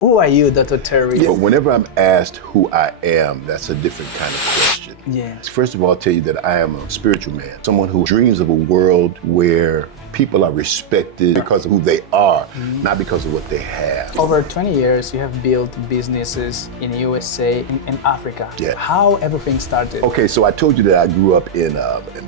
Who are you, Dr. Terry? But whenever I'm asked who I am, that's a different kind of question. Yes. First of all, I'll tell you that I am a spiritual man, someone who dreams of a world where people are respected because of who they are, not because of what they have. Over 20 years, you have built businesses in the USA, in Africa. Yeah. How everything started? Okay, so I told you that I grew up in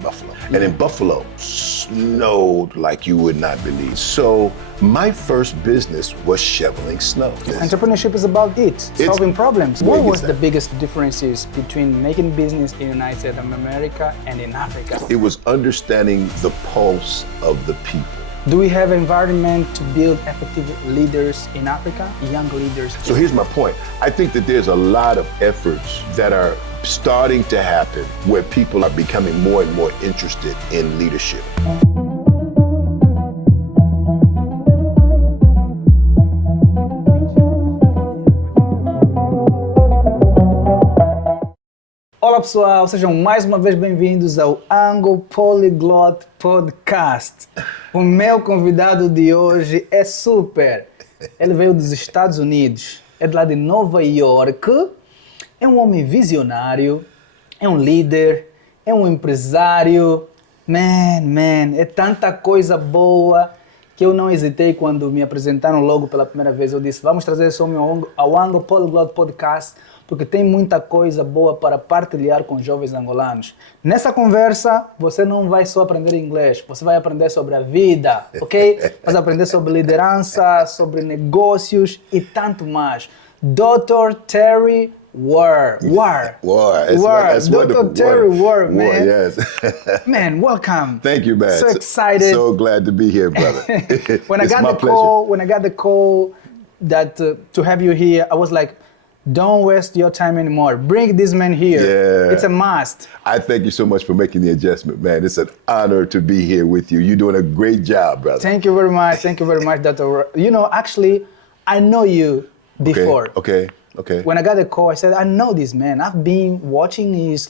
Buffalo. And in Buffalo, snowed like you would not believe. So my first business was shoveling snow. Entrepreneurship is about solving problems. Yeah, What was exactly. the biggest differences between making business in the United States of America and in Africa? It was understanding the pulse of the people. Do we have environment to build effective leaders in Africa, young leaders? So here's my point. I think that there's a lot of efforts that are starting to happen where people are becoming more and more interested in leadership. Olá pessoal, sejam mais uma vez bem-vindos ao Angopolyglot Podcast. O meu convidado de hoje é super. Ele veio dos Estados Unidos, é de lá de Nova-Iorquino, é um homem visionário, é um líder, é um empresário. É tanta coisa boa que eu não hesitei quando me apresentaram logo pela primeira vez. Eu disse, vamos trazer esse homem ao Angopolyglot Podcast, porque tem muita coisa boa para partilhar com jovens angolanos. Nessa conversa, você não vai só aprender inglês, você vai aprender sobre a vida, ok? Vai aprender sobre liderança, sobre negócios e tanto mais. Dr.Terry Warr. That's wonderful. Dr.Terry Warr, man. Warr, yes. Man, welcome. Thank you, man. So excited. So glad to be here, brother. When I got the call that to have you here, I was like, don't waste your time anymore. Bring this man here. Yeah. It's a must. I thank you so much for making the adjustment, man. It's an honor to be here with you. You're doing a great job, brother. Thank you very much. Thank you very much, Dr. Warr. You know, actually, I know you before. Okay. When I got the call, I said, I know this man. I've been watching his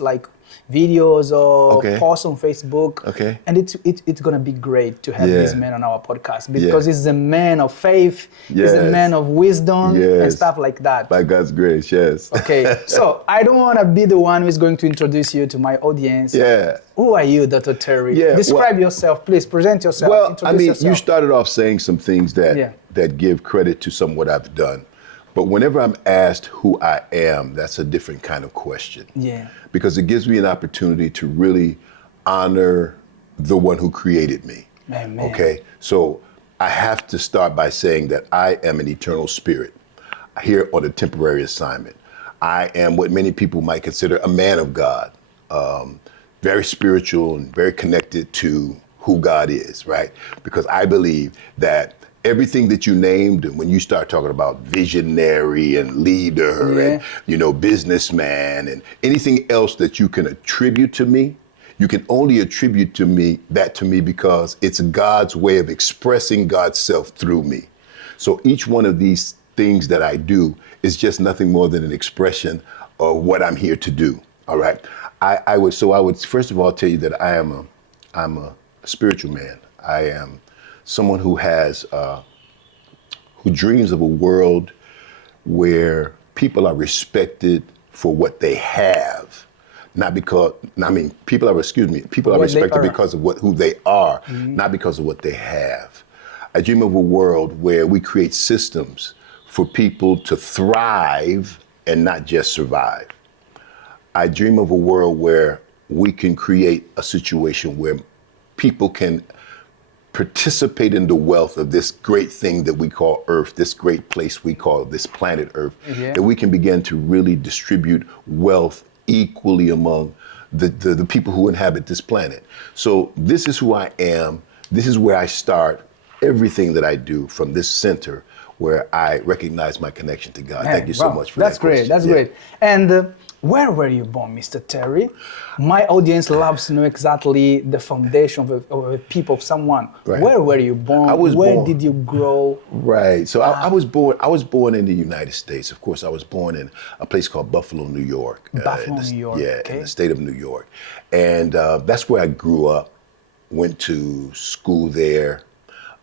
videos or posts on Facebook. Okay. And it's gonna be great to have this man on our podcast because he's a man of faith, Yes. he's a man of wisdom and Yes. stuff like that. By God's grace, yes. Okay, so I don't want to be the one who is going to introduce you to my audience. Yeah. Who are you, Dr. Terry? Yeah, Describe yourself, please. Present yourself. Well, Introduce yourself. you started off saying some things that give credit to some of what I've done. But whenever I'm asked who I am, that's a different kind of question. Yeah. Because it gives me an opportunity to really honor the one who created me. Man. Okay? So I have to start by saying that I am an eternal spirit here on a temporary assignment. I am what many people might consider a man of God, very spiritual and very connected to who God is, right? Because I believe that everything that you named, and when you start talking about visionary and leader and businessman and anything else that you can attribute to me, you can only attribute to me because it's God's way of expressing God's self through me. So each one of these things that I do is just nothing more than an expression of what I'm here to do. All right. I would first of all tell you that I'm a spiritual man. I am someone who who dreams of a world where people are respected for what they have, people are respected because of who they are, not because of what they have. I dream of a world where we create systems for people to thrive and not just survive. I dream of a world where we can create a situation where people can participate in the wealth of this great thing that we call Earth, this great place we call this planet Earth, that we can begin to really distribute wealth equally among the people who inhabit this planet. So this is who I am. This is where I start everything that I do, from this center where I recognize my connection to God. Thank you so much for that. That's great. That's great. And where were you born, Mr. Terry? My audience loves to know exactly the foundation of a people, of someone. Right. Where were you born? Where did you grow? Right. So I was born in the United States. Of course, I was born in a place called Buffalo, New York. New York. Yeah, in the state of New York. And that's where I grew up, went to school there.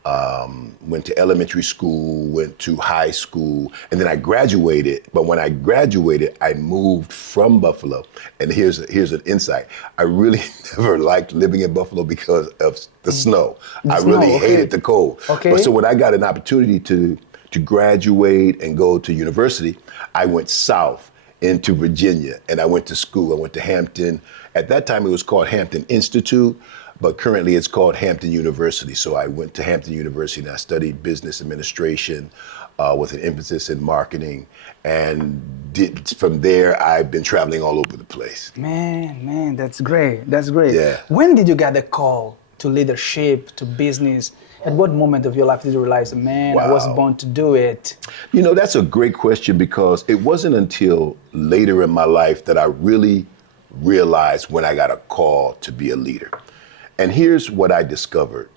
Went to elementary school, went to high school, and then I graduated. But when I graduated, I moved from Buffalo. And here's an insight. I really never liked living in Buffalo because of the snow. I really hated the cold. Okay. But so when I got an opportunity to graduate and go to university, I went south into Virginia, and I went to school. I went to Hampton. At that time, it was called Hampton Institute, but currently it's called Hampton University. So I went to Hampton University and I studied business administration with an emphasis in marketing. And from there, I've been traveling all over the place. Man, that's great. That's great. Yeah. When did you get the call to leadership, to business? At what moment of your life did you realize, man, I was born to do it? You know, that's a great question, because it wasn't until later in my life that I really realized when I got a call to be a leader. And here's what I discovered,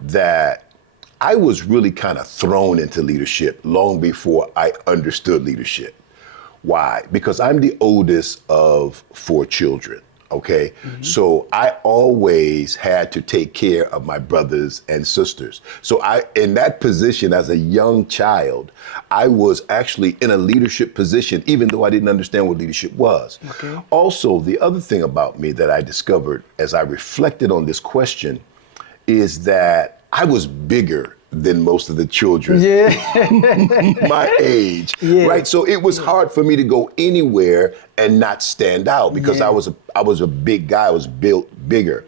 that I was really kind of thrown into leadership long before I understood leadership. Why? Because I'm the oldest of 4 children. Okay. So I always had to take care of my brothers and sisters. So in that position as a young child, I was actually in a leadership position, even though I didn't understand what leadership was. Okay. Also, the other thing about me that I discovered as I reflected on this question is that I was bigger than most of the children my age, right? So it was hard for me to go anywhere and not stand out, because I was a big guy. I was built bigger.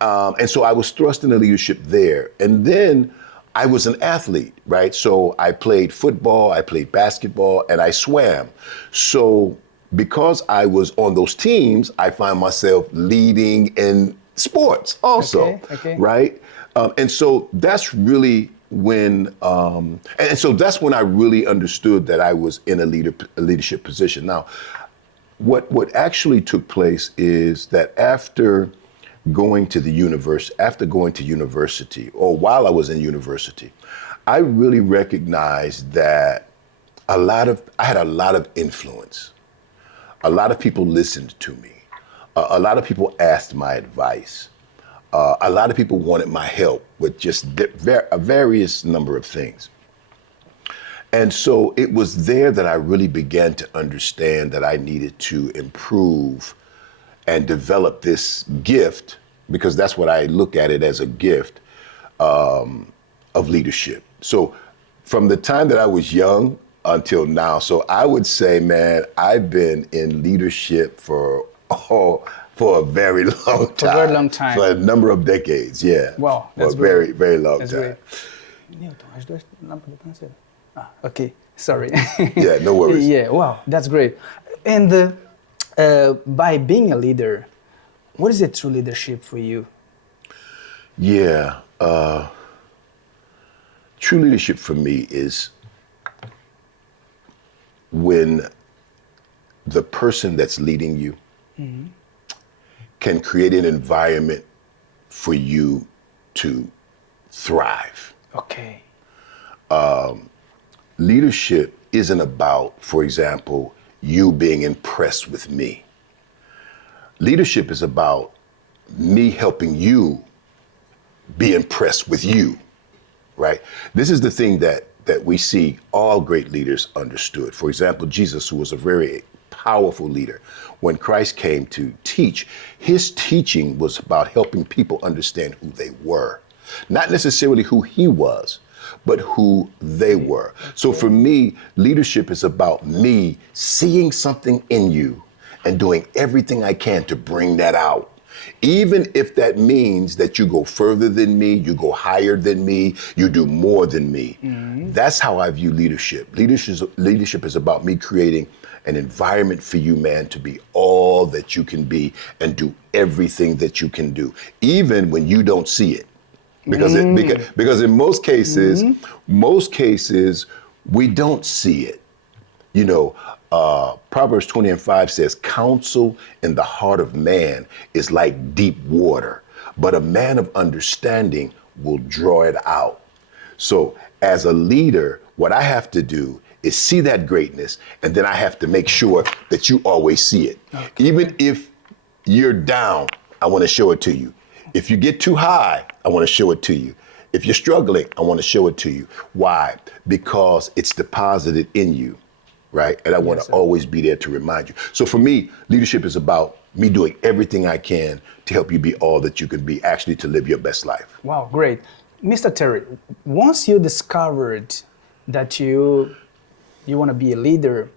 And so I was thrust into leadership there. And then I was an athlete, right? So I played football, I played basketball, and I swam. So because I was on those teams, I find myself leading in sports also, right? And so that's really when, and so that's when I really understood that I was in a leadership position. Now, what actually took place is that after going to university, or while I was in university, I really recognized that I had a lot of influence. A lot of people listened to me. A lot of people asked my advice. A lot of people wanted my help with just a various number of things. And so it was there that I really began to understand that I needed to improve and develop this gift, because that's what I look at it as, a gift of leadership. So from the time that I was young until now, so I would say, man, I've been in leadership for a very long time. For a very long time. For a number of decades, Wow, that's for a very, very long that's time. Great. Okay, sorry. Yeah, no worries. Yeah, wow, that's great. And by being a leader, what is a true leadership for you? Yeah, true leadership for me is when the person that's leading you can create an environment for you to thrive. Okay. Leadership isn't about, for example, you being impressed with me. Leadership is about me helping you be impressed with you, right? This is the thing that we see all great leaders understood. For example, Jesus, who was a very powerful leader, when Christ came to teach, his teaching was about helping people understand who they were. Not necessarily who he was, but who they were. So for me, leadership is about me seeing something in you and doing everything I can to bring that out. Even if that means that you go further than me, you go higher than me, you do more than me. That's how I view leadership. Leadership is about me creating an environment for you, man, to be all that you can be and do everything that you can do, even when you don't see it. Because in most cases, we don't see it. You know, Proverbs 20:5 says, counsel in the heart of man is like deep water, but a man of understanding will draw it out. So as a leader, what I have to do is see that greatness, and then I have to make sure that you always see it. Okay. Even if you're down, I want to show it to you. If you get too high, I want to show it to you. If you're struggling, I want to show it to you. Why? Because it's deposited in you, right? And I want to always be there to remind you. So for me, leadership is about me doing everything I can to help you be all that you can be, actually to live your best life. Wow, great. Mr. Terry, once you discovered that you want to be a leader,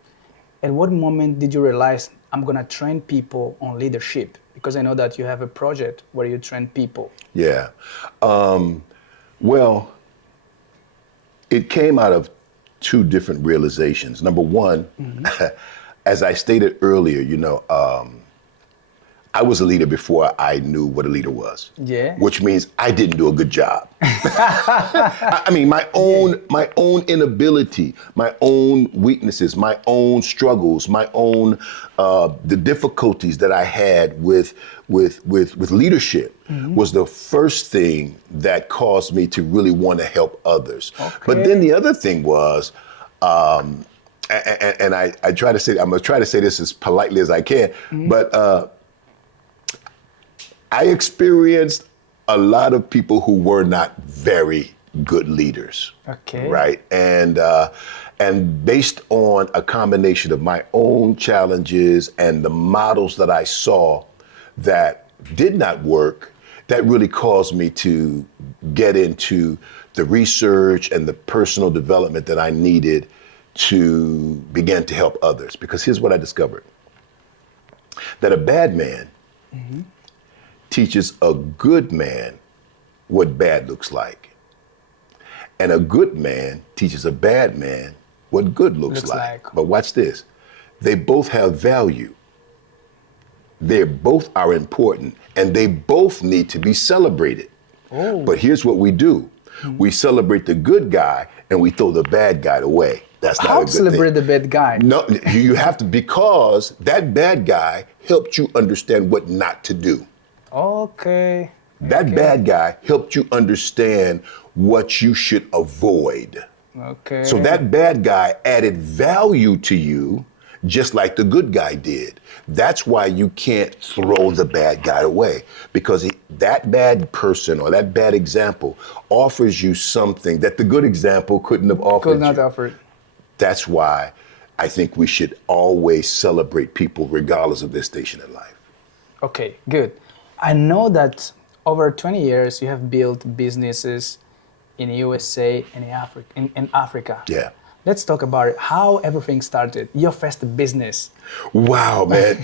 at what moment did you realize I'm going to train people on leadership? Because I know that you have a project where you train people. Yeah. Well, it came out of two different realizations. Number one, as I stated earlier, I was a leader before I knew what a leader was. Yeah. Which means I didn't do a good job. I mean, my own inability, my own weaknesses, my own struggles, my own the difficulties that I had with leadership was the first thing that caused me to really want to help others. Okay. But then the other thing was, and I try to say, I'm gonna try to say this as politely as I can, but I experienced a lot of people who were not very good leaders. Okay. Right. And based on a combination of my own challenges and the models that I saw that did not work, that really caused me to get into the research and the personal development that I needed to begin to help others. Because here's what I discovered, that a bad man teaches a good man what bad looks like. And a good man teaches a bad man what good looks like. But watch this. They both have value. They both are important, and they both need to be celebrated. Oh. But here's what we do. We celebrate the good guy and we throw the bad guy away. That's not a good thing. How celebrate the bad guy? No, you have to, because that bad guy helped you understand what not to do. Okay. That bad guy helped you understand what you should avoid. Okay. So that bad guy added value to you, just like the good guy did. That's why you can't throw the bad guy away, because that bad person or that bad example offers you something that the good example couldn't have offered you. Could not offer it. That's why I think we should always celebrate people regardless of their station in life. Okay, good. I know that over 20 years you have built businesses in the USA and in Africa. Yeah. Let's talk about it. How everything started. Your first business. Wow, man.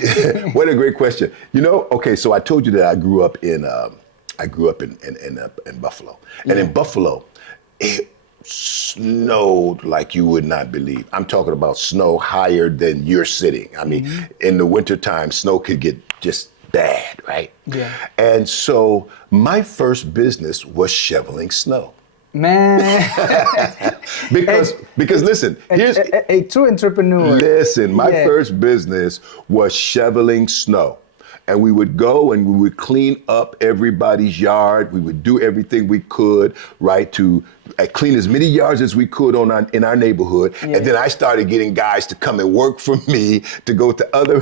What a great question. Okay, so I told you that I grew up in Buffalo. Yeah. And in Buffalo, it snowed like you would not believe. I'm talking about snow higher than you're sitting. I mean, in the wintertime, snow could get just bad, right? Yeah. And so my first business was shoveling snow. Man. because listen, here's a true entrepreneur. Listen, my first business was shoveling snow. And we would go and we would clean up everybody's yard. We would do everything we could, right, to clean as many yards as we could in our neighborhood. Yeah. And then I started getting guys to come and work for me, to go to other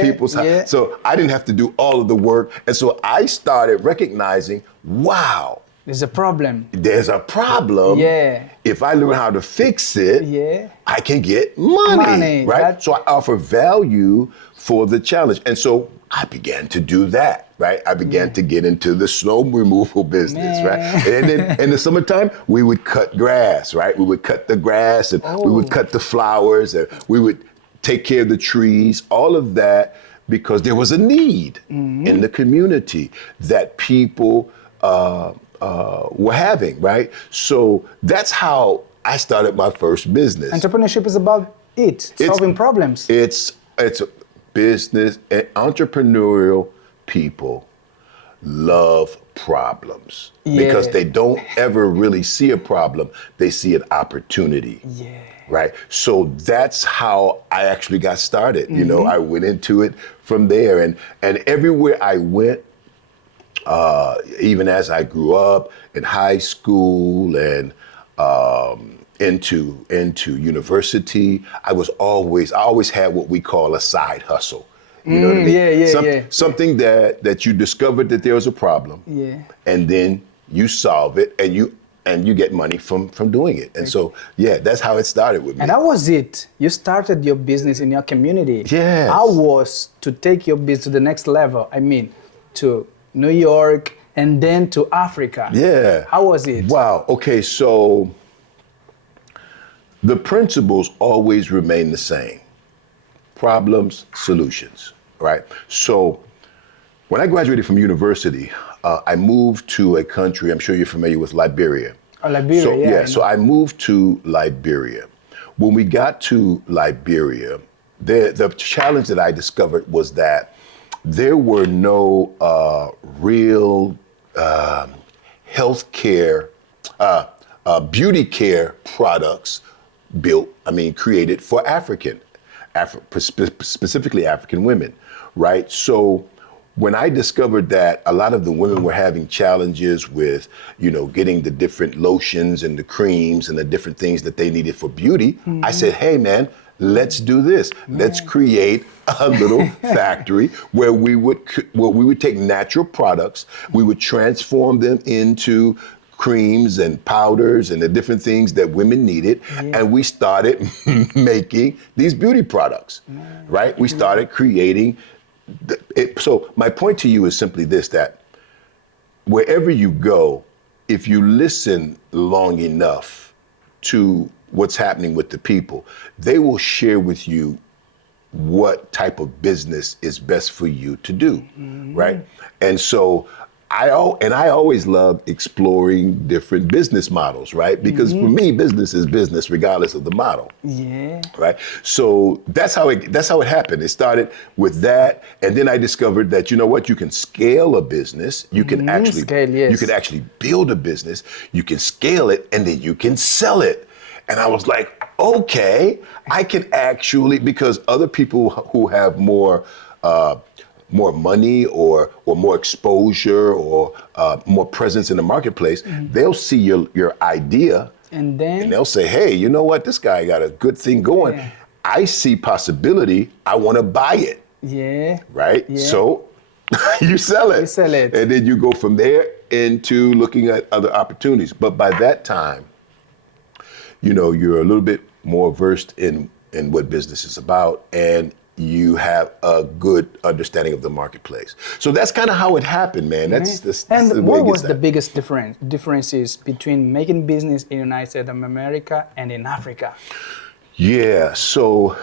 people's house. So I didn't have to do all of the work. And so I started recognizing, wow, there's a problem. There's a problem. Yeah. If I learn how to fix it, I can get money, right? So I offer value for the challenge. And so I began to do that, right? I began to get into the snow removal business, right? And then in the summertime, we would cut grass, right? We would cut the grass and we would cut the flowers and we would take care of the trees, all of that, because there was a need in the community that people were having, right? So that's how I started my first business. Entrepreneurship is about solving problems. It's business, and entrepreneurial people love problems because they don't ever really see a problem. They see an opportunity. Yeah. Right. So that's how I actually got started. I went into it from there, and everywhere I went, even as I grew up in high school and into university, I always had what we call a side hustle. You know what I mean? Something that you discovered that there was a problem, and then you solve it, and you get money from doing it. And so, yeah, that's how it started with me. And that was it. You started your business in your community. Yes. How was to take your business to the next level? I mean, to New York and then to Africa. Yeah. How was it? Wow. Okay, so the principles always remain the same. Problems, solutions, right? So when I graduated from university, I moved to a country, I'm sure you're familiar with, Liberia. Oh, Liberia, So I moved to Liberia. When we got to Liberia, the challenge that I discovered was that there were no real healthcare, beauty care products created for specifically African women, right? So when I discovered that a lot of the women were having challenges with, getting the different lotions and the creams and the different things that they needed for beauty, I said, hey man, let's do this. Let's create a little factory where we would take natural products, we would transform them into creams and powders and the different things that women needed. And we started making these beauty products, right? We started creating so my point to you is simply this, that wherever you go, if you listen long enough to what's happening with the people, they will share with you what type of business is best for you to do, right? And so I always love exploring different business models, right? Because for me, business is business regardless of the model. Yeah. Right? So that's how it happened. It started with that, and then I discovered that you can scale a business. You can you can actually build a business. You can scale it, and then you can sell it. And I was like, okay, I can actually, because other people who have more money or more exposure or more presence in the marketplace, they'll see your idea and they'll say, hey, you know what? This guy got a good thing going. Yeah. I see possibility. I want to buy it. Yeah. Right? Yeah. So you sell it. And then you go from there into looking at other opportunities. But by that time, you're a little bit more versed in what business is about, and you have a good understanding of the marketplace. So that's kind of how it happened, man. That's and what was the biggest differences between making business in the United States of America and in Africa? Yeah, so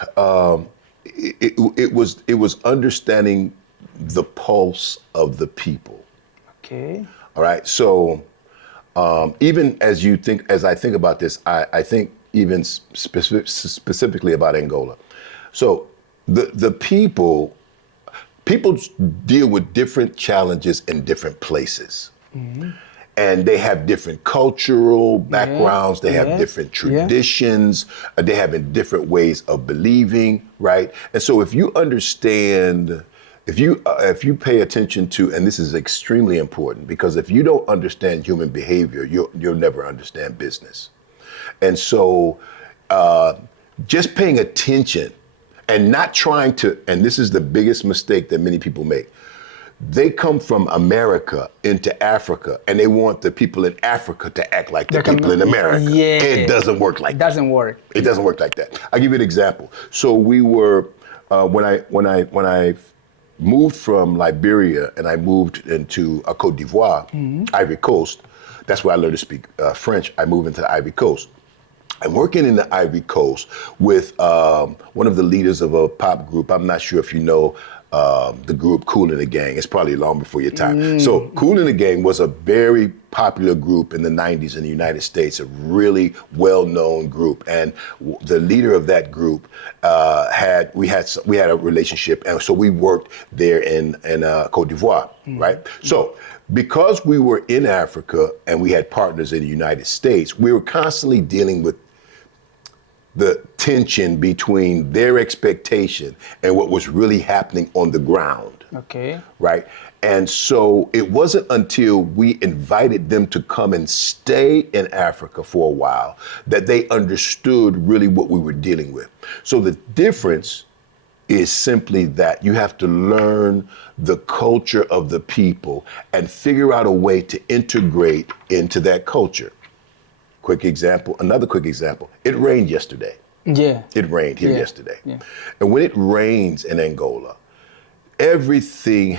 it was understanding the pulse of the people. Okay. All right. So even as I think about this, I think even specifically about Angola. So the people deal with different challenges in different places. And they have different cultural backgrounds, they have different traditions, they have different ways of believing, right? And so if you understand, if you pay attention to, and this is extremely important, because if you don't understand human behavior, you'll never understand business. And so just paying attention and not trying to, and this is the biggest mistake that many people make. They come from America into Africa and they want the people in Africa to act like the people in America. Yeah. It doesn't work like that. It doesn't work like that. I'll give you an example. So we were, when I moved from Liberia and I moved into Côte d'Ivoire, Ivory Coast, that's where I learned to speak French. I moved into the Ivory Coast. I'm working in the Ivory Coast with one of the leaders of a pop group. I'm not sure if you know the group Kool and the Gang. It's probably long before your time. So Kool and the Gang was a very popular group in the 90s in the United States, a really well-known group. And the leader of that group we had a relationship, and so we worked there in Côte d'Ivoire, right? So because we were in Africa and we had partners in the United States, we were constantly dealing with the tension between their expectation and what was really happening on the ground. Okay. Right? And so it wasn't until we invited them to come and stay in Africa for a while that they understood really what we were dealing with. So the difference is simply that you have to learn the culture of the people and figure out a way to integrate into that culture. Another quick example. It rained yesterday. Yeah. It rained here yesterday. Yeah. And when it rains in Angola, everything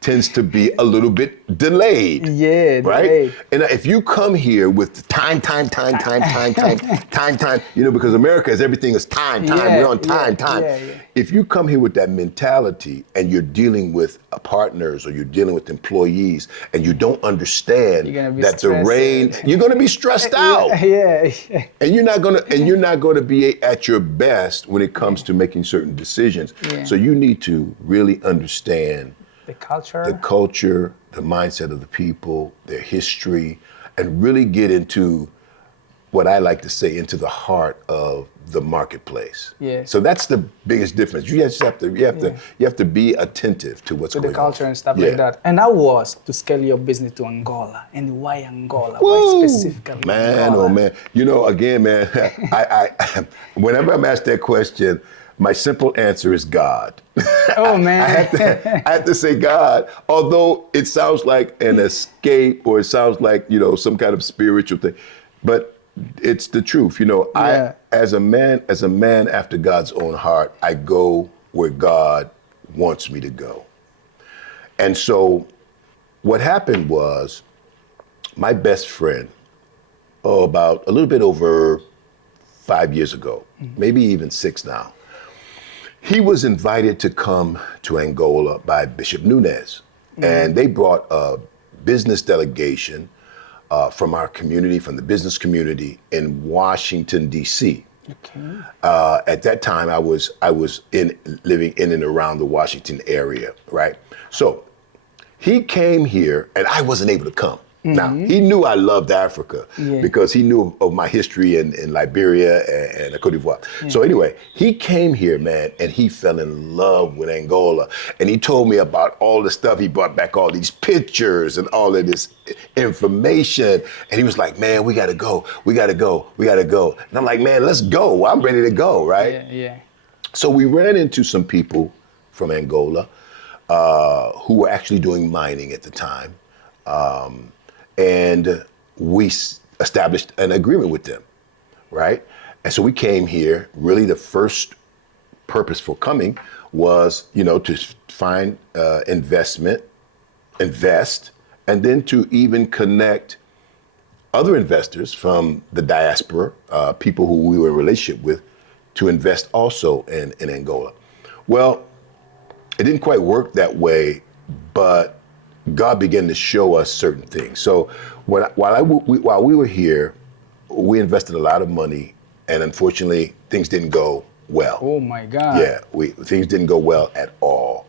tends to be a little bit delayed. Yeah, right? delayed. And if you come here with time, because America is everything is time, we're on time. Yeah. If you come here with that mentality and you're dealing with partners or you're dealing with employees and you don't understand that the rain, you're gonna be stressed out. Yeah. And you're not gonna be at your best when it comes to making certain decisions. Yeah. So you need to really understand the culture, the mindset of the people, their history, and really get into what I like to say, into the heart of the marketplace. Yeah. So that's the biggest difference. You just have to be attentive to what's going on. To the culture and stuff like that. And how was to scale your business to Angola? And why Angola? Woo! Why specifically Angola? Oh man. You know, again, man, I whenever I'm asked that question, my simple answer is God. Oh man. I have to say God, although it sounds like an escape or it sounds like, some kind of spiritual thing, but it's the truth. I, as a man after God's own heart, I go where God wants me to go. And so what happened was my best friend, about a little bit over 5 years ago, maybe even 6 now, he was invited to come to Angola by Bishop Nunes. And they brought a business delegation from our community, from the business community in Washington, D.C. Okay. At that time, I was living in and around the Washington area, right? So he came here and I wasn't able to come. Now, he knew I loved Africa because he knew of my history in Liberia and Côte d'Ivoire. So anyway, he came here, man, and he fell in love with Angola. And he told me about all the stuff. He brought back all these pictures and all of this information. And he was like, man, we got to go. And I'm like, man, let's go. I'm ready to go, right? Yeah. So we ran into some people from Angola who were actually doing mining at the time. And we established an agreement with them, right? And so we came here. Really, the first purpose for coming was, to find invest, and then to even connect other investors from the diaspora, people who we were in relationship with, to invest also in Angola. Well, it didn't quite work that way, but God began to show us certain things. So while we were here, we invested a lot of money, and unfortunately, things didn't go well. Oh my God. Yeah, things didn't go well at all.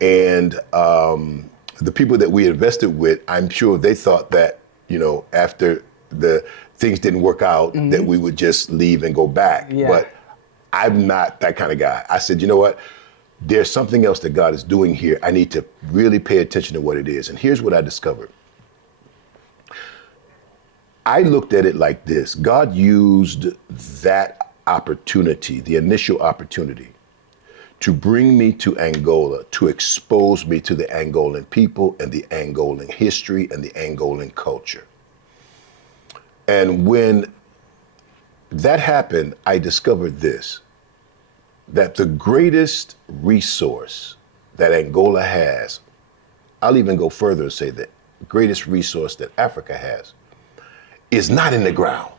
And the people that we invested with, I'm sure they thought that, after the things didn't work out, that we would just leave and go back. Yeah. But I'm not that kind of guy. I said, you know what? There's something else that God is doing here. I need to really pay attention to what it is. And here's what I discovered. I looked at it like this. God used that opportunity, the initial opportunity, to bring me to Angola, to expose me to the Angolan people and the Angolan history and the Angolan culture. And when that happened, I discovered this, that the greatest resource that Angola has, I'll even go further and say that the greatest resource that Africa has is not in the ground.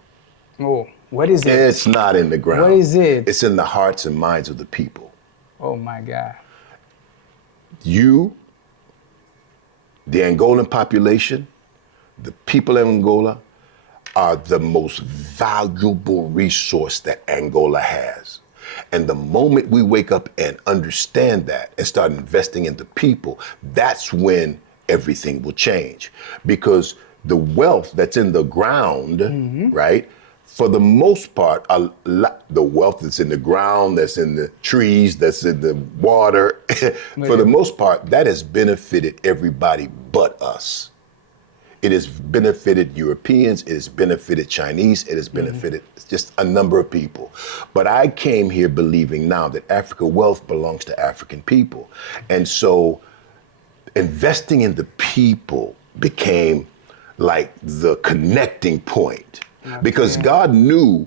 Oh, what is it? It's not in the ground. What is it? It's in the hearts and minds of the people. Oh my God. You, the Angolan population, the people of Angola are the most valuable resource that Angola has. And the moment we wake up and understand that and start investing in the people, that's when everything will change. Because the wealth that's in the ground, right? For the most part, the wealth that's in the ground, that's in the trees, that's in the water, for the most part, that has benefited everybody but us. It has benefited Europeans, it has benefited Chinese, it has benefited just a number of people. But I came here believing now that Africa wealth belongs to African people. And so investing in the people became like the connecting point, because God knew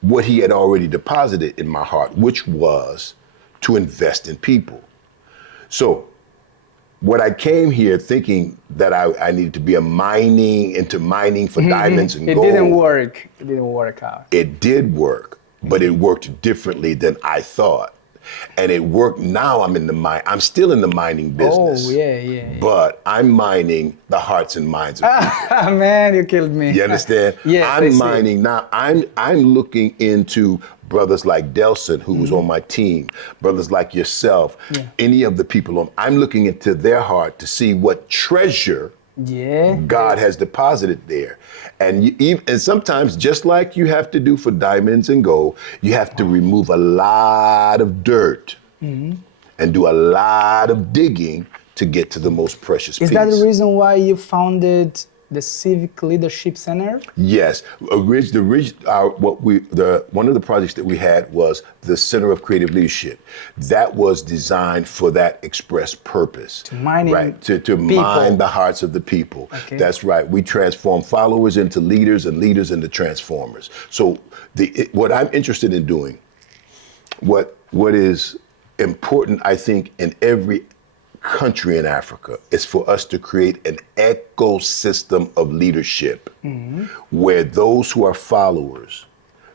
what he had already deposited in my heart, which was to invest in people. So what I came here thinking that I needed to be into mining for diamonds and gold. It didn't work. It didn't work out. It did work, but it worked differently than I thought. And it worked. Now I'm in the mine. I'm still in the mining business. Oh, yeah. But I'm mining the hearts and minds of people. Man, you killed me. You understand? Yes, I'm mining now. I'm looking into brothers like Delson, who was on my team, brothers like yourself, any of the people I'm looking into their heart to see what treasure God has deposited there. And sometimes, just like you have to do for diamonds and gold, you have to remove a lot of dirt and do a lot of digging to get to the most precious piece. Is that the reason why you founded the Civic Leadership Center? Yes. One of the projects that we had was the Center of Creative Leadership. That was designed for that express purpose. To mine to mine the hearts of the people. Okay. That's right. We transform followers into leaders and leaders into transformers. So what I'm interested in doing, what is important, I think, in every country in Africa is for us to create an ecosystem of leadership where those who are followers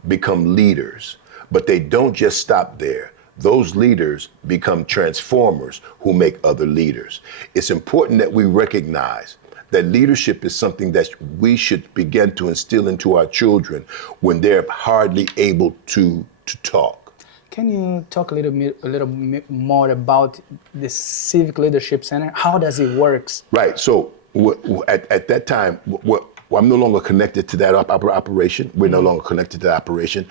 become leaders, but they don't just stop there. Those leaders become transformers who make other leaders. It's important that we recognize that leadership is something that we should begin to instill into our children when they're hardly able to talk. Can you talk a little bit more about the Civic Leadership Center? How does it work? Right. So at that time, I'm no longer connected to that operation. We're no longer connected to that operation.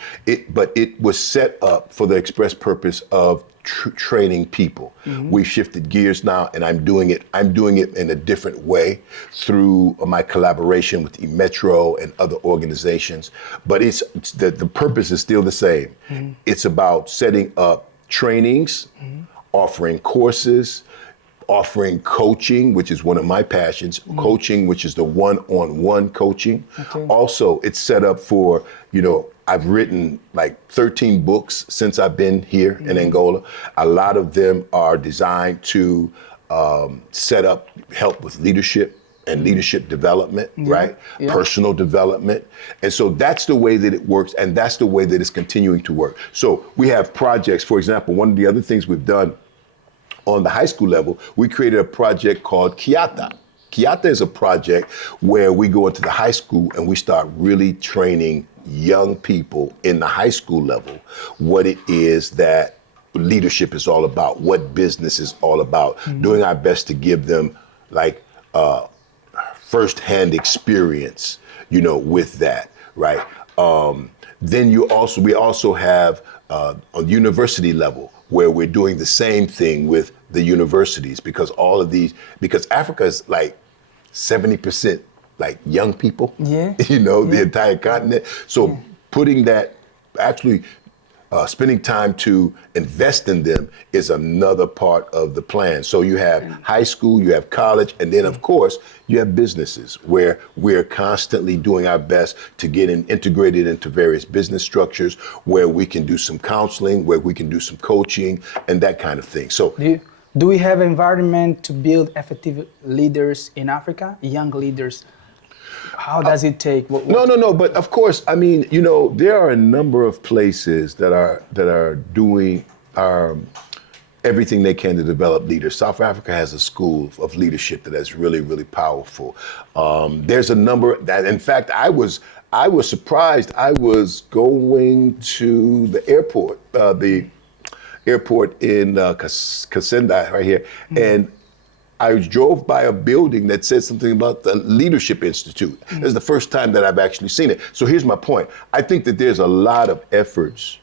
But it was set up for the express purpose of training people. We've shifted gears now, and I'm doing it in a different way through my collaboration with eMetro and other organizations. But the purpose is still the same. It's about setting up trainings, offering courses, offering coaching, which is one of my passions, coaching, which is the one-on-one coaching. Okay. Also, it's set up for, I've written like 13 books since I've been here in Angola. A lot of them are designed to help with leadership and leadership development, right? Yeah. Personal development. And so that's the way that it works, and that's the way that it's continuing to work. So we have projects. For example, one of the other things we've done on the high school level, we created a project called Kiata. Kiata is a project where we go into the high school and we start really training young people in the high school level what it is that leadership is all about, what business is all about, doing our best to give them like firsthand experience, with that, right? Then we also have a university level where we're doing the same thing with the universities, because Africa is like 70% like young people, the entire continent. So putting that, actually spending time to invest in them is another part of the plan. So you have high school, you have college, and then of course you have businesses where we're constantly doing our best to get integrated into various business structures where we can do some counseling, where we can do some coaching and that kind of thing. So do we have environment to build effective leaders in Africa, young leaders? How does it take? No. But of course, I mean, there are a number of places that are doing everything they can to develop leaders. South Africa has a school of leadership that is really, really powerful. There's a number that, in fact, I was surprised. I was going to the airport in Kasenda right here, and I drove by a building that said something about the Leadership Institute. It's the first time that I've actually seen it. So here's my point. I think that there's a lot of efforts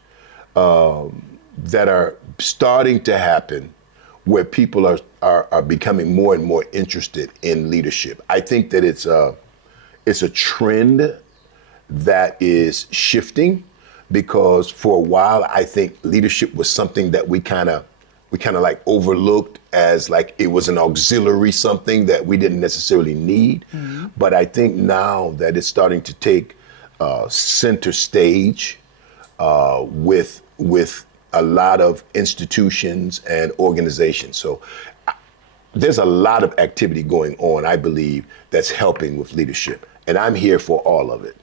that are starting to happen where people are becoming more and more interested in leadership. I think that it's a trend that is shifting, because for a while I think leadership was something that we kind of like overlooked as like it was an auxiliary, something that we didn't necessarily need. Mm-hmm. But I think now that it's starting to take center stage with a lot of institutions and organizations. So there's a lot of activity going on, I believe, that's helping with leadership. And I'm here for all of it.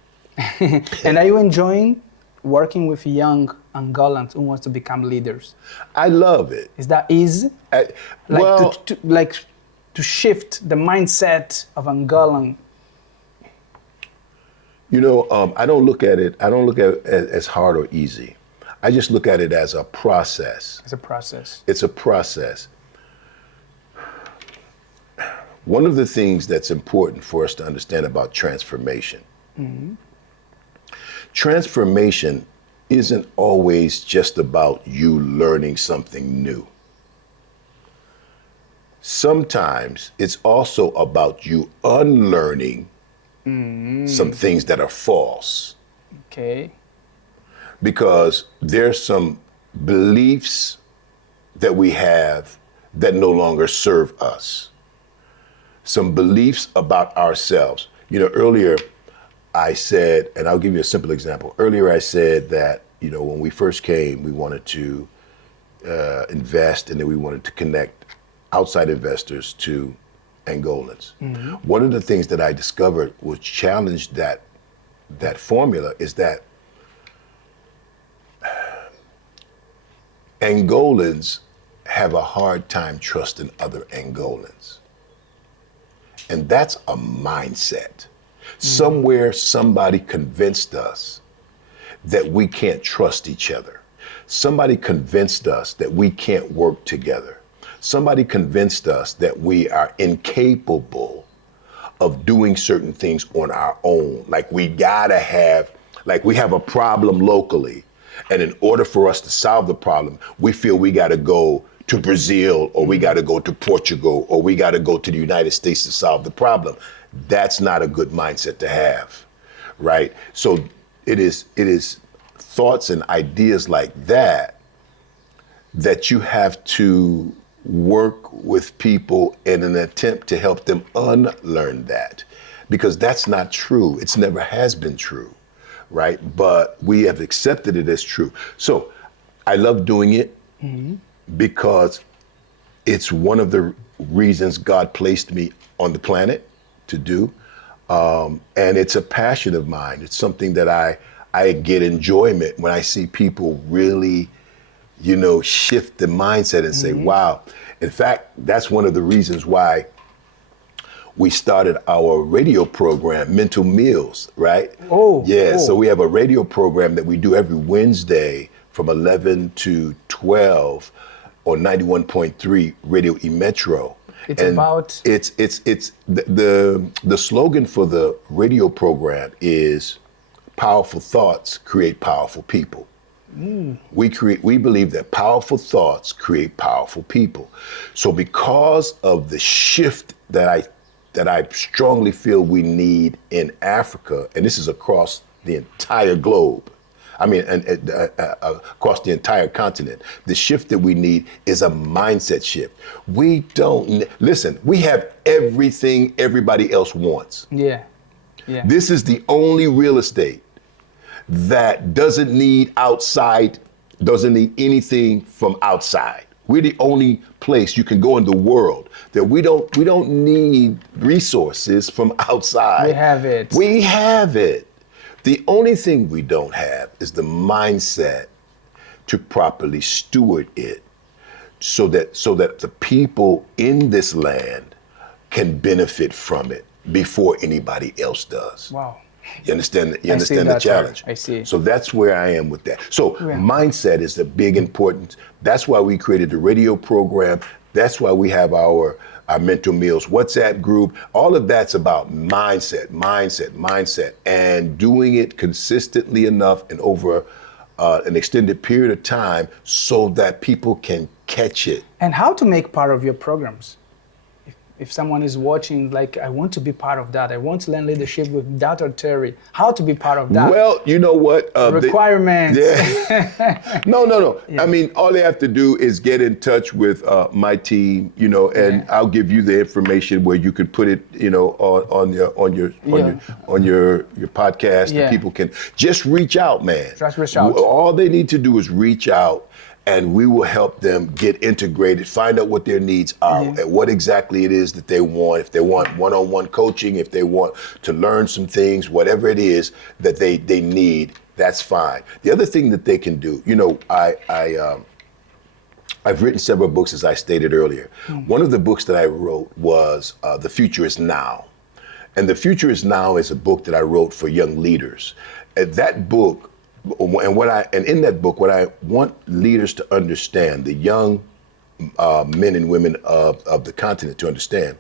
And are you enjoying working with young Angolans who wants to become leaders? I love it. Is that easy? To shift the mindset of Angolan? You know, I don't look at it as hard or easy. I just look at it as a process. It's a process. It's a process. One of the things that's important for us to understand about transformation, mm-hmm. Transformation isn't always just about you learning something new. Sometimes it's also about you unlearning some things that are false. Okay. Because there's some beliefs that we have that no longer serve us. Some beliefs about ourselves. You know, earlier I said, and I'll give you a simple example. Earlier I said that, you know, when we first came, we wanted to invest, and then we wanted to connect outside investors to Angolans. Mm-hmm. One of the things that I discovered was challenged that formula is that Angolans have a hard time trusting other Angolans. And that's a mindset. Somewhere somebody convinced us that we can't trust each other. Somebody convinced us that we can't work together. Somebody convinced us that we are incapable of doing certain things on our own. Like we have a problem locally, and in order for us to solve the problem, we feel we gotta go to Brazil, or we gotta go to Portugal, or we gotta go to the United States to solve the problem. That's not a good mindset to have, right? So it is thoughts and ideas like that you have to work with people in an attempt to help them unlearn that, because that's not true. It's never has been true, right? But we have accepted it as true. So I love doing it because it's one of the reasons God placed me on the planet to do. And it's a passion of mine. It's something that I get enjoyment when I see people really, you know, shift the mindset and say, wow. In fact, that's one of the reasons why we started our radio program, Mental Meals, right? So we have a radio program that we do every Wednesday from 11 to 12 on 91.3 Radio E-Metro. It's about... It's the slogan for the radio program is powerful thoughts create powerful people. We believe that powerful thoughts create powerful people. So because of the shift that I strongly feel we need in Africa, and this is across the entire globe, across the entire continent, the shift that we need is a mindset shift. We have everything everybody else wants. Yeah. This is the only real estate that doesn't need anything from outside. We're the only place you can go in the world that we don't need resources from outside. We have it. The only thing we don't have is the mindset to properly steward it so that the people in this land can benefit from it before anybody else does. Wow. You understand the challenge? I see. So that's where I am with that. So mindset is the big importance. That's why we created the radio program. That's why we have our Mental Meals WhatsApp group. All of that's about mindset, and doing it consistently enough and over an extended period of time so that people can catch it. And how to make part of your programs? If someone is watching, like, I want to be part of that. I want to learn leadership with Dr. Terry. How to be part of that? Well, you know what? Requirements. No. Yeah. I mean, all they have to do is get in touch with my team, and I'll give you the information where you can put it, on your podcast. Yeah. And people can just reach out, man. Just reach out. All they need to do is reach out. And we will help them get integrated, find out what their needs are, and what exactly it is that they want. If they want one-on-one coaching, if they want to learn some things, whatever it is that they need, that's fine. The other thing that they can do, I've written several books, as I stated earlier. One of the books that I wrote was The Future is Now. And The Future is Now is a book that I wrote for young leaders. And that book, and in that book, what I want leaders to understand, the young men and women of the continent to understand,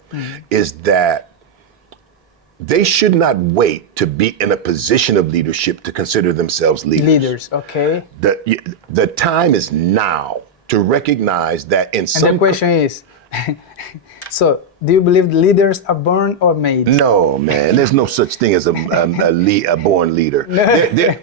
is that they should not wait to be in a position of leadership to consider themselves leaders. Leaders, okay. The time is now to recognize that in some... And the question is, so do you believe leaders are born or made? No, man. There's no such thing as a born leader.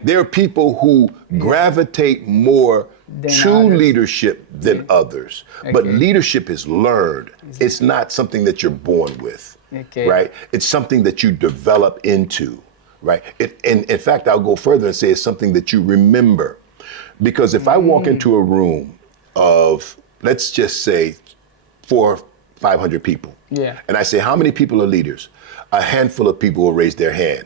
There are people who gravitate more to others. Leadership than others. Okay. But leadership is learned. It's not something that you're born with, right? It's something that you develop into, right? In fact, I'll go further and say it's something that you remember. Because if I walk into a room of, let's just say, 500 people. Yeah. And I say, how many people are leaders? A handful of people will raise their hand.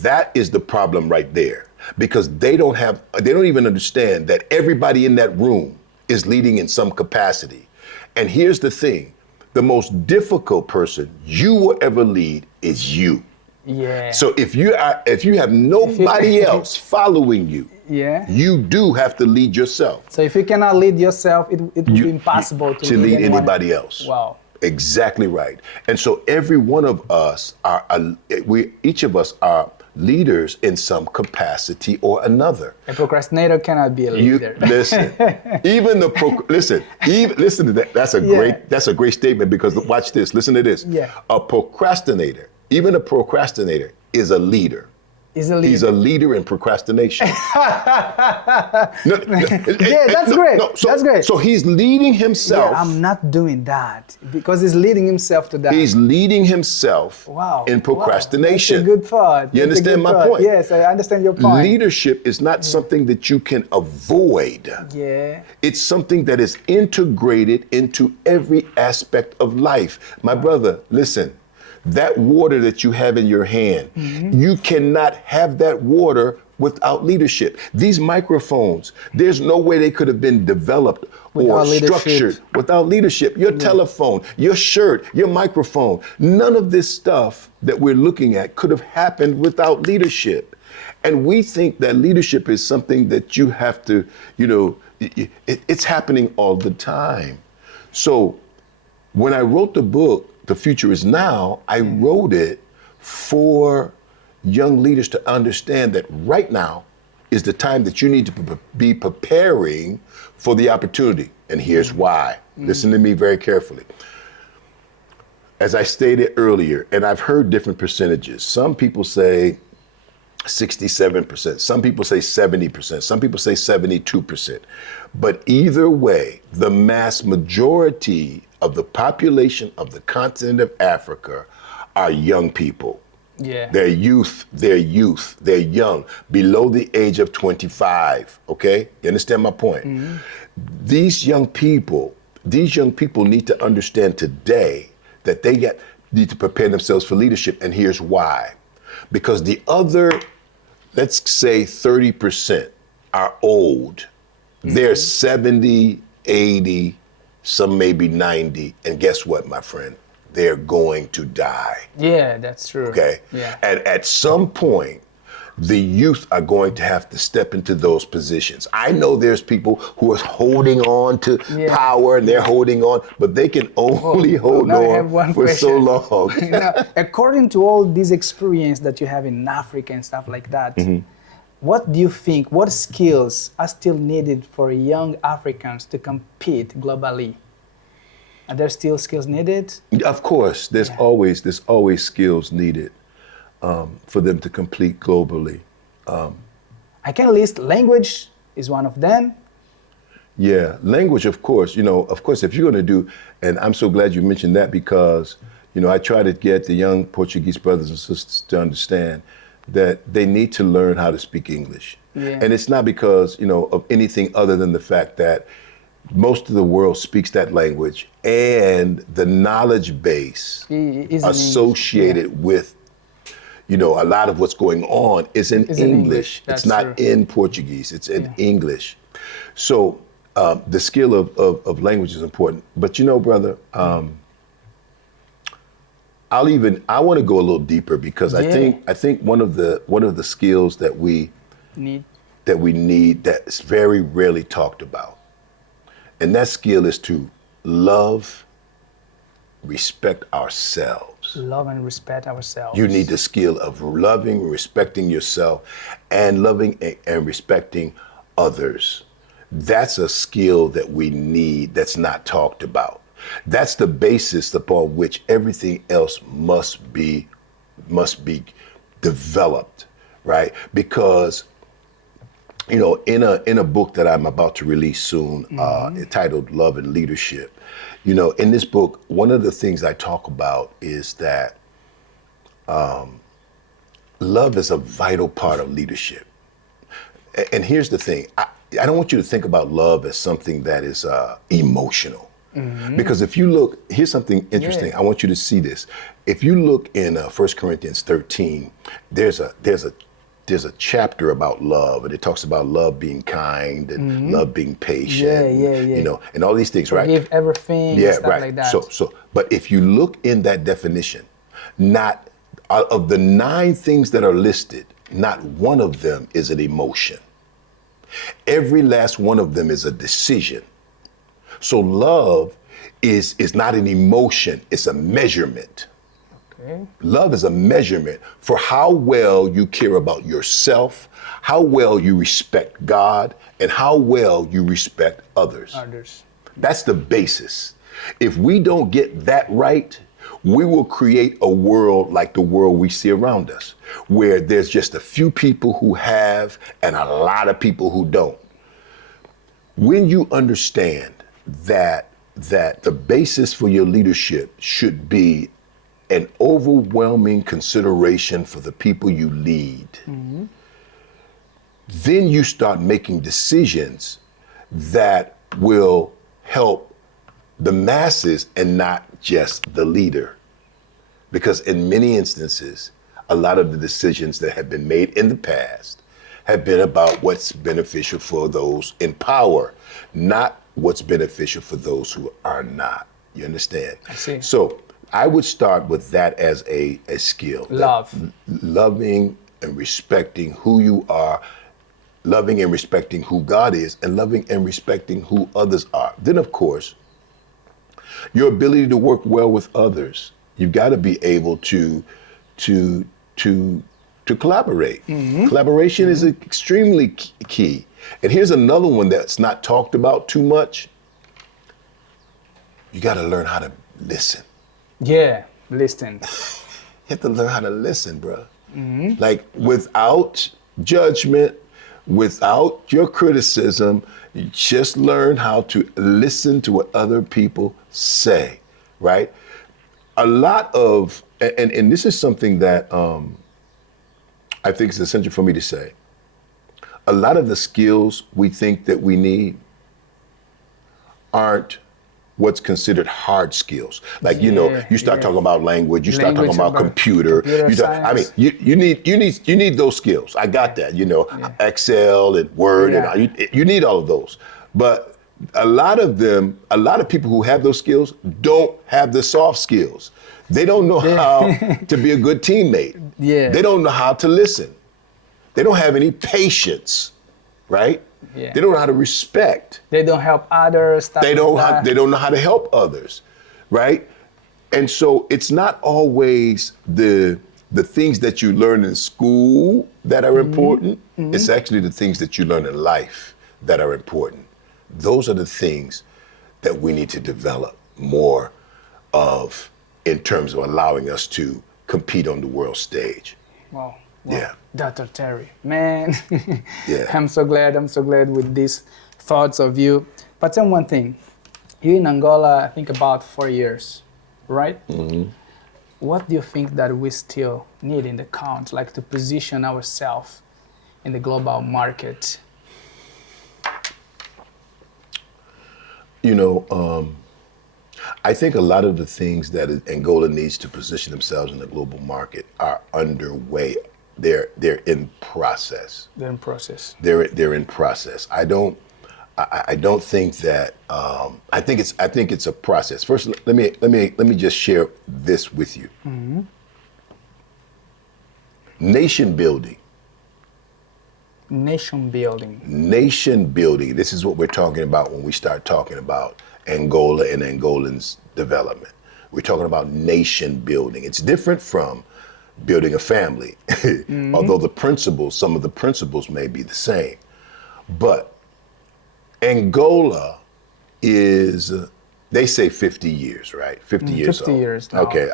That is the problem right there, because they don't even understand that everybody in that room is leading in some capacity. And here's the thing, the most difficult person you will ever lead is you. Yeah. So if you have nobody else following you, you do have to lead yourself. So if you cannot lead yourself, it would be impossible to lead anybody else. Wow. Exactly right. And so every one of us each of us are leaders in some capacity or another. A procrastinator cannot be a leader. Listen to that. That's a great statement, because watch this. Listen to this. Yeah. Even a procrastinator is a leader. He's a leader in procrastination. That's great. That's great. So he's leading himself. Yeah, I'm not doing that because he's leading himself to that. He's leading himself in procrastination. That's a good thought. You understand my point? Yes, I understand your point. Leadership is not something that you can avoid. Yeah. It's something that is integrated into every aspect of life. My brother, listen. That water that you have in your hand, you cannot have that water without leadership. These microphones, there's no way they could have been developed or structured without leadership. Your telephone, your shirt, your microphone, none of this stuff that we're looking at could have happened without leadership. And we think that leadership is something that you have to, it's happening all the time. So when I wrote the book, The Future is Now, I wrote it for young leaders to understand that right now is the time that you need to be preparing for the opportunity. And here's why. Listen to me very carefully. As I stated earlier, and I've heard different percentages. Some people say 67%. Some people say 70%. Some people say 72%. But either way, the mass majority of the population of the continent of Africa are young people. Yeah. They're they're young, below the age of 25, okay? You understand my point? These young people need to understand today that they need to prepare themselves for leadership, and here's why. Because the other, let's say 30% are old. They're 70, 80, some may be 90, and guess what, my friend? They're going to die. Yeah, that's true. Okay? Yeah. And at some point, the youth are going to have to step into those positions. I know there's people who are holding on to power, and they're holding on, but they can only hold on for so long. Now, according to all this experience that you have in Africa and stuff like that, what do you think, what skills are still needed for young Africans to compete globally? Are there still skills needed? Of course, there's always skills needed for them to compete globally. I can list language is one of them. Yeah, language, of course. If you're going to do, and I'm so glad you mentioned that because, I try to get the young Portuguese brothers and sisters to understand that they need to learn how to speak English. Yeah. And it's not because, of anything other than the fact that most of the world speaks that language and the knowledge base associated with, a lot of what's going on is in English. It's not in Portuguese, it's in English. So the skill of language is important. But brother, I want to go a little deeper because I think one of the skills that we need that's very rarely talked about, and that skill is to love, respect ourselves. Love and respect ourselves. You need the skill of loving, respecting yourself, and loving and respecting others. That's a skill that we need that's not talked about. That's the basis upon which everything else must be developed, right? Because, in a book that I'm about to release soon, entitled Love and Leadership, in this book, one of the things I talk about is that love is a vital part of leadership. And here's the thing. I don't want you to think about love as something that is emotional. Because if you look, here's something interesting. I want you to see this. If you look in 1 Corinthians 13, there's a chapter about love, and it talks about love being kind and love being patient, and all these things, right? Forgive everything, and stuff like that. But if you look in that definition, not of the 9 things that are listed, not one of them is an emotion. Every last one of them is a decision. So love is not an emotion, it's a measurement. Okay. Love is a measurement for how well you care about yourself, how well you respect God, and how well you respect others. That's the basis. If we don't get that right, we will create a world like the world we see around us, where there's just a few people who have and a lot of people who don't. When you understand that the basis for your leadership should be an overwhelming consideration for the people you lead, then you start making decisions that will help the masses and not just the leader. Because in many instances, a lot of the decisions that have been made in the past have been about what's beneficial for those in power, not what's beneficial for those who are not. You understand? I see. So I would start with that as a skill. Loving and respecting who you are, loving and respecting who God is, and loving and respecting who others are. Then, of course, your ability to work well with others. You've got to be able to collaborate. Collaboration is extremely key. And here's another one that's not talked about too much. You got to learn how to listen. Yeah, listen. You have to learn how to listen, bro. Like without judgment, without your criticism, you just learn how to listen to what other people say, right? A lot of, and this is something that I think is essential for me to say. A lot of the skills we think that we need aren't what's considered hard skills. Like, you start talking about language, you start talking about computer you need those skills. I got that, Excel and Word, and you need all of those. But a lot of people who have those skills don't have the soft skills. They don't know how to be a good teammate. They don't know how to listen. They don't have any patience, right? They don't know how to respect. They don't help others. They don't know how to help others, right? And so it's not always the the things that you learn in school that are important. It's actually the things that you learn in life that are important. Those are the things that we need to develop more of in terms of allowing us to compete on the world stage. Wow. Yeah. Dr. Terry, man. Yeah. I'm so glad with these thoughts of you. But tell me one thing. You're in Angola, I think about 4 years, right? What do you think that we still need in the country, like to position ourselves in the global market? You know, I think a lot of the things that Angola needs to position themselves in the global market are underway. They're in process. They're in process. They're in process. I don't think that. I think it's a process. First, let me just share this with you. Nation building. Nation building. Nation building. This is what we're talking about when we start talking about Angola and Angolans' development. We're talking about nation building. It's different from building a family, although some of the principles may be the same. But Angola is, they say 50 years, right? 50 years 50 old. years now. Okay,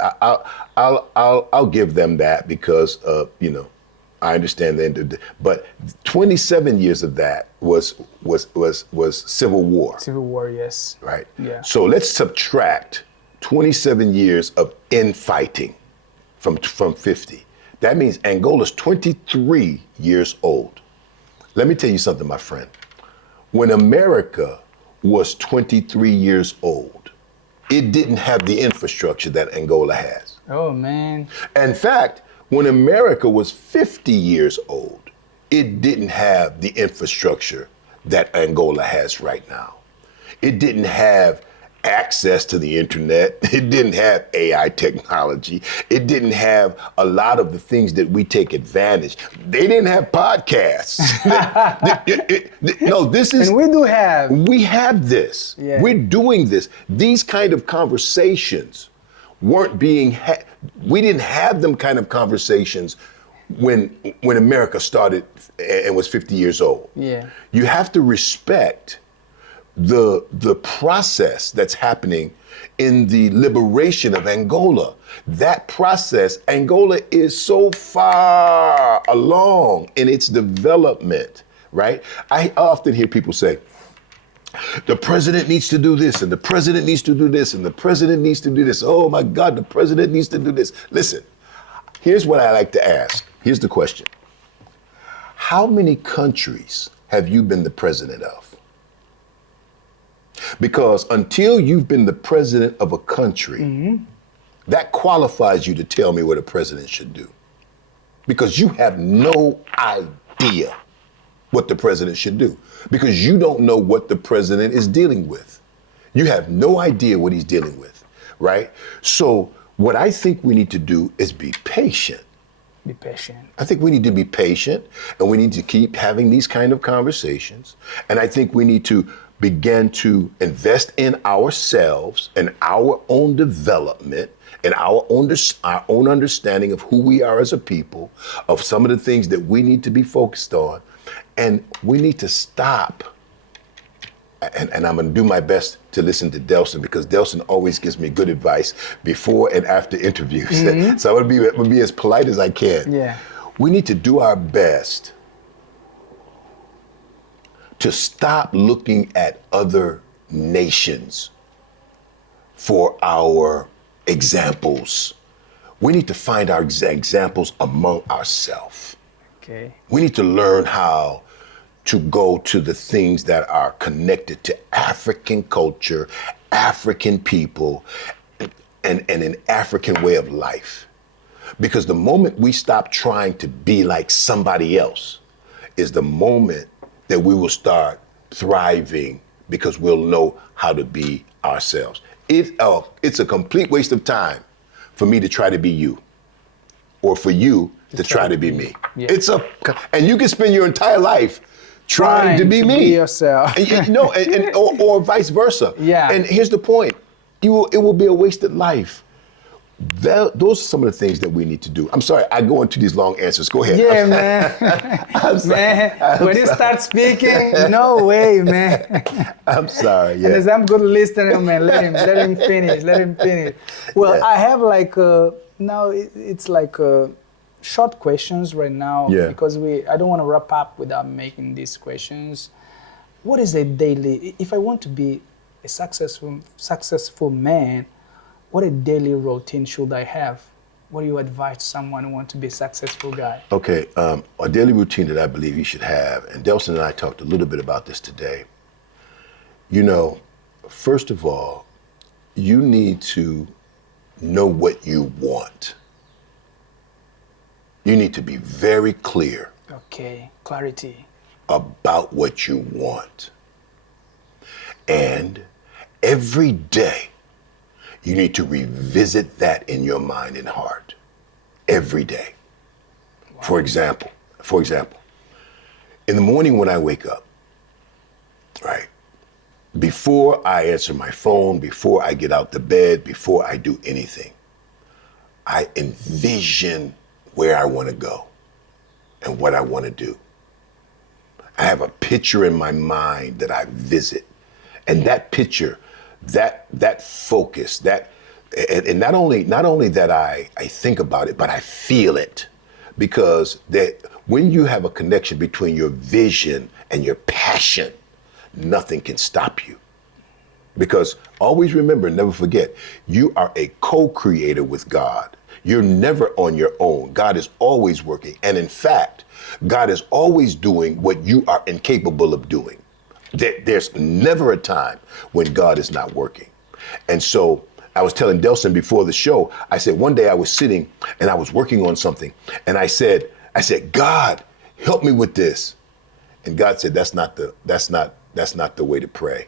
I'll give them that because I understand that, but 27 years of that was civil war. Civil war, yes. Right. Yeah. So let's subtract 27 years of infighting from 50. That means Angola's 23 years old. Let me tell you something, my friend. When America was 23 years old, it didn't have the infrastructure that Angola has. Oh, man. In fact, when America was 50 years old, it didn't have the infrastructure that Angola has right now. It didn't have access to the internet. It didn't have AI technology. It didn't have a lot of the things that we take advantage. They didn't have podcasts. No, this is... And we do have. We have this. Yeah. We're doing this. These kind of conversations weren't being had. We didn't have them kind of conversations when America started and was 50 years old. Yeah. You have to respect the process that's happening in the liberation of Angola. That process, Angola is so far along in its development, right? I often hear people say, the president needs to do this, and the president needs to do this, and the president needs to do this. Oh my God, the president needs to do this. Listen, here's what I like to ask. Here's the question. How many countries have you been the president of? Because until you've been the president of a country, that qualifies you to tell me what a president should do. Because you have no idea what the president should do. Because you don't know what the president is dealing with. You have no idea what he's dealing with, right? So what I think we need to do is be patient. Be patient. I think we need to be patient, and we need to keep having these kind of conversations. And I think we need to begin to invest in ourselves and our own development and our own understanding of who we are as a people, of some of the things that we need to be focused on. And we need to stop. And I'm going to do my best to listen to Delson, because Delson always gives me good advice before and after interviews. So I'm going to be as polite as I can. Yeah. We need to do our best to stop looking at other nations for our examples. We need to find our examples among ourselves. Okay. We need to learn how to go to the things that are connected to African culture, African people, and an African way of life. Because the moment we stop trying to be like somebody else is the moment that we will start thriving, because we'll know how to be ourselves. It's a complete waste of time for me to try to be you, or for you to try to be me. Yeah. And you can spend your entire life trying to be me. Be yourself. or vice versa. Yeah. And here's the point. It will be a wasted life. those are some of the things that we need to do. I'm sorry, I go into these long answers. Go ahead. Yeah, man. When you start speaking, no way, man. I'm sorry. Yeah. And as I'm good listener, man, let him finish. Well, Yeah. I have like now it's like short questions right now because I don't want to wrap up without making these questions. What is a daily? If I want to be a successful man, what a daily routine should I have? What do you advise someone who wants to be a successful guy? Okay, a daily routine that I believe you should have, and Delson and I talked a little bit about this today. You know, first of all, you need to know what you want. You need to be very clear. Okay, clarity. About what you want. And every day, you need to revisit that in your mind and heart. Every day. Wow. For example, in the morning when I wake up, right, before I answer my phone, before I get out the bed, before I do anything, I envision where I want to go and what I want to do. I have a picture in my mind that I visit. And that picture, that focus, and not only that I think about it, but I feel it. Because when you have a connection between your vision and your passion, nothing can stop you. Because always remember, never forget, you are a co-creator with God. You're never on your own. God is always working. And in fact, God is always doing what you are incapable of doing. There's never a time when God is not working. And so I was telling Delson before the show, I said, one day I was sitting and I was working on something. And I said, God, help me with this. And God said, that's not the way to pray.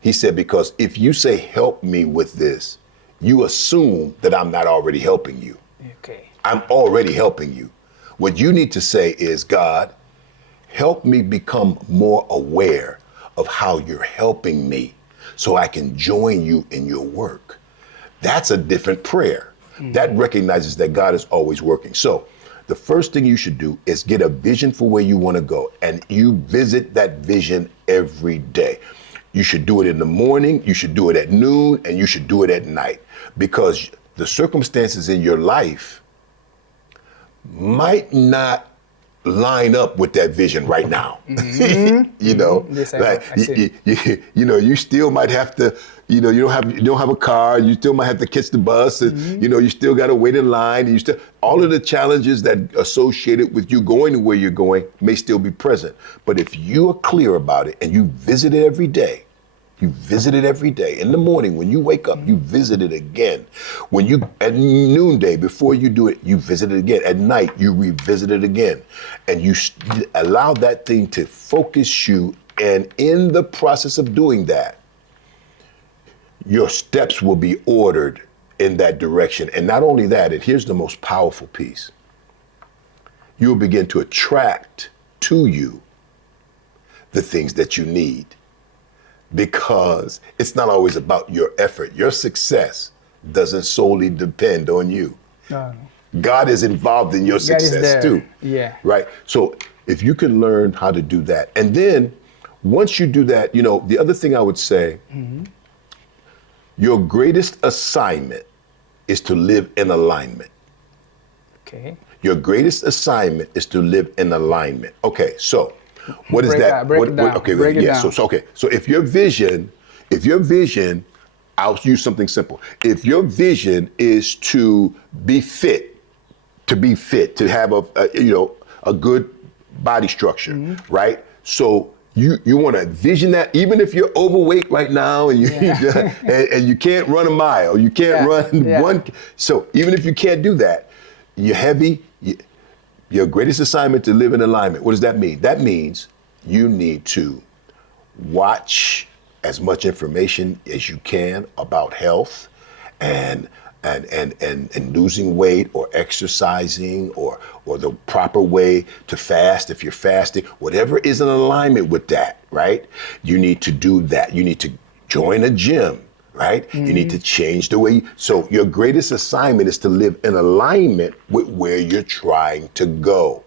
He said, because if you say, help me with this, you assume that I'm not already helping you. Okay. I'm already helping you. What you need to say is, God, help me become more aware of how you're helping me so I can join you in your work. That's a different prayer. Mm-hmm. That recognizes that God is always working. So the first thing you should do is get a vision for where you want to go, and you visit that vision every day. You should do it in the morning, you should do it at noon, and you should do it at night, because the circumstances in your life might not line up with that vision right now. Mm-hmm. You know, yes, like you still might have to, you don't have a car, you still might have to catch the bus, and you still got to wait in line, and all of the challenges that associated with you going to where you're going may still be present. But if you are clear about it and you visit it every day, in the morning when you wake up, you visit it again. When you at noonday before you do it, you visit it again. At night, you revisit it again, and you allow that thing to focus you. And in the process of doing that, your steps will be ordered in that direction. And not only that, and here's the most powerful piece, you'll begin to attract to you the things that you need. Because it's not always about your effort. Your success doesn't solely depend on you. No. God is involved in your success too. Yeah. Right? So if you can learn how to do that, and then once you do that, the other thing I would say, your greatest assignment is to live in alignment. Okay. Your greatest assignment is to live in alignment. Okay, so what is that? Break it down. Okay, break it down. So if your vision, I'll use something simple. If your vision is to be fit, to have a good body structure, right? So you want to vision that, even if you're overweight right now and and you can't run a mile, you can't run one. So even if you can't do that, you're heavy. Your greatest assignment to live in alignment. What does that mean? That means you need to watch as much information as you can about health and losing weight or exercising or the proper way to fast if you're fasting, whatever is in alignment with that, right? You need to do that. You need to join a gym, right? You need to change the way. So your greatest assignment is to live in alignment with where you're trying to go,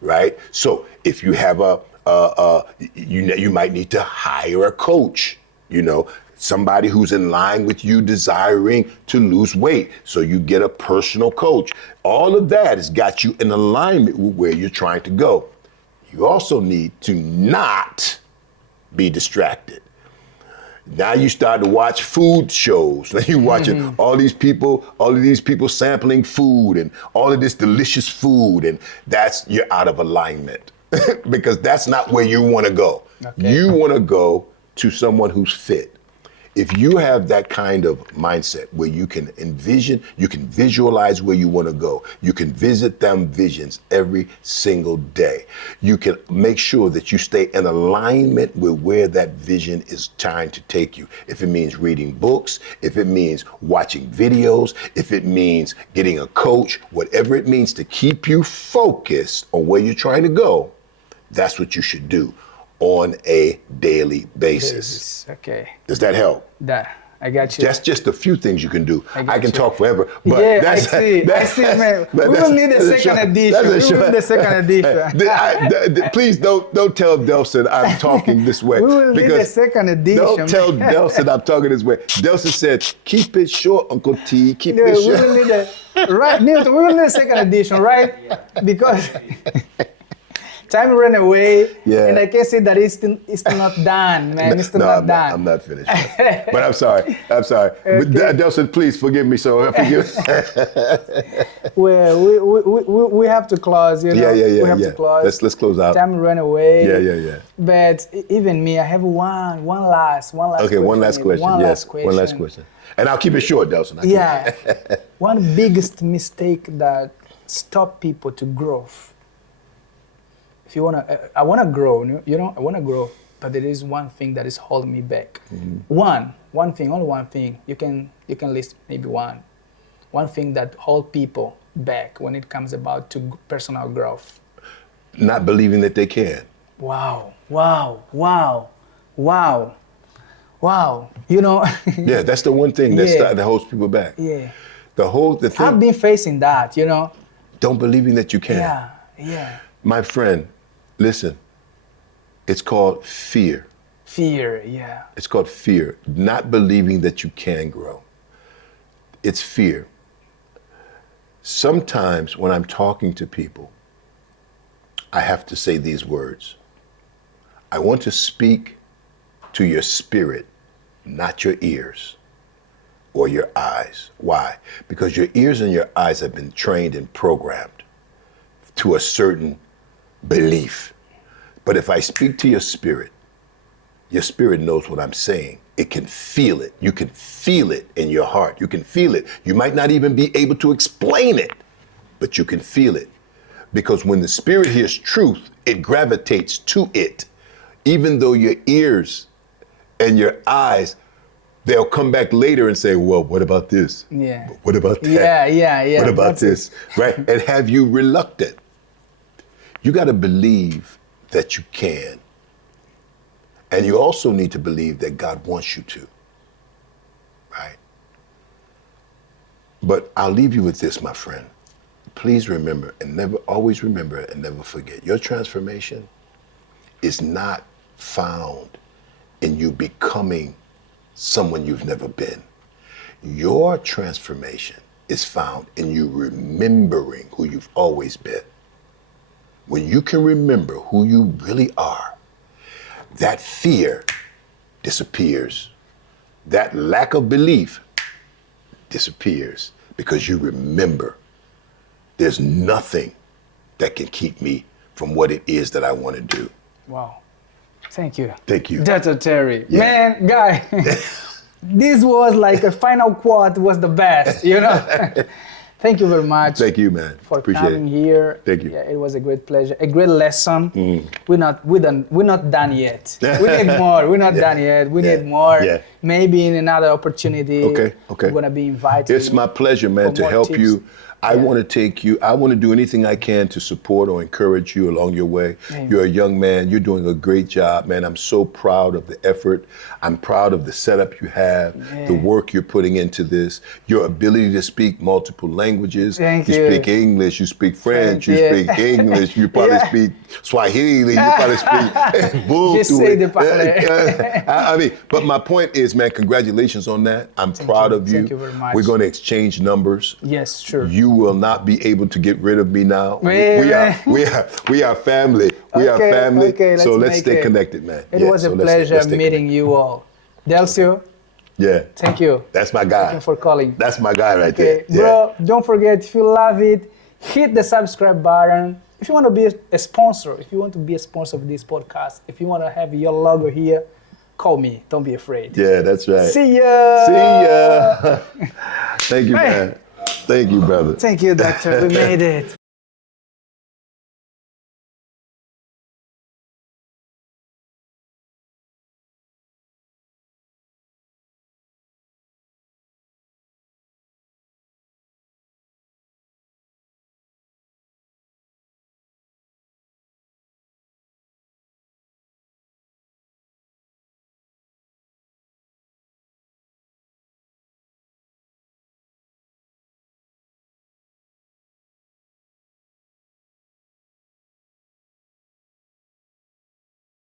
right? So if you have you might need to hire a coach, somebody who's in line with you desiring to lose weight. So you get a personal coach. All of that has got you in alignment with where you're trying to go. You also need to not be distracted. Now you start to watch food shows. Now you're watching all of these people sampling food and all of this delicious food, and you're out of alignment because that's not where you want to go. Okay. You want to go to someone who's fit. If you have that kind of mindset where you can envision, you can visualize where you want to go, you can visit them visions every single day, you can make sure that you stay in alignment with where that vision is trying to take you. If it means reading books, if it means watching videos, if it means getting a coach, whatever it means to keep you focused on where you're trying to go, that's what you should do on a daily basis. Okay. Does that help? I got you. That's just a few things you can do. I can talk forever, but I see, man. We will need a second edition. Please don't tell Delson I'm talking this way. We will need a second edition. Don't tell Delson I'm talking this way. Delson said, "Keep it short, Uncle T. Keep it short." We will need Newton, we will need a second edition, right? Because time ran away, and I can say that it's not done, man. It's still not done. I'm not finished. But I'm sorry. Okay. But Delson, please forgive me. Well, we have to close, Yeah. We have to close. Let's close out. Time ran away. Yeah. But even me, I have one last okay, question. One last question. And I'll keep it short, Delson. One biggest mistake that stop people to grow. If you I wanna grow, I wanna grow, but there is one thing that is holding me back. One thing, only one thing. You can list maybe one thing that hold people back when it comes about to personal growth. Not believing that they can. Wow. Yeah, that's the one thing that holds people back. Yeah. The thing. I've been facing that, Don't believing that you can. Yeah. My friend, listen, it's called fear. Fear, yeah. It's called fear, not believing that you can grow. It's fear. Sometimes when I'm talking to people, I have to say these words. I want to speak to your spirit, not your ears or your eyes. Why? Because your ears and your eyes have been trained and programmed to a certain belief. But if I speak to your spirit knows what I'm saying. It can feel it. You can feel it in your heart. You can feel it. You might not even be able to explain it, but you can feel it. Because when the spirit hears truth, it gravitates to it. Even though your ears and your eyes, they'll come back later and say, well, what about this? Yeah. What about that? Yeah. What about this? Right? And have you reluctant? You got to believe that you can. And you also need to believe that God wants you to. Right? But I'll leave you with this, my friend. Please remember and always remember and never forget. Your transformation is not found in you becoming someone you've never been. Your transformation is found in you remembering who you've always been. When you can remember who you really are, that fear disappears. That lack of belief disappears because you remember there's nothing that can keep me from what it is that I want to do. Wow. Thank you. Thank you. Dr. Terry. Yeah. Man, guy, this was like a final quote was the best, Thank you very much. Thank you, man. For Appreciate coming it. here. Thank you. Yeah, it was a great pleasure, a great lesson. We're not done yet. We need more. We're not done yet. We need more. maybe in another opportunity, Okay. I'm going to be invited. It's my pleasure, man, to help you. I want to take you, I want to do anything I can to support or encourage you along your way. Amen. You're a young man. You're doing a great job, man. I'm so proud of the effort. I'm proud of the setup you have, the work you're putting into this, your ability to speak multiple languages. Thank you you. speak English, you speak French, you speak English, you probably speak Swahili, you probably speak Bantu. I mean, but my point is, man, congratulations on that. I'm proud of you. Thank you very much. We're going to exchange numbers. Yes, sure. You will not be able to get rid of me now. We are family. We are family. Okay, so let's stay connected, man. It was a pleasure meeting you all. Delcio. Yeah. Thank you. That's my guy. Thank you for calling. That's my guy right there. Bro, don't forget, if you love it, hit the subscribe button. If you want to be a sponsor, if you want to be a sponsor of this podcast, if you want to have your logo here, call me. Don't be afraid. Yeah, that's right. See ya. See ya. Thank you, man. Thank you, brother. Thank you, doctor. We made it.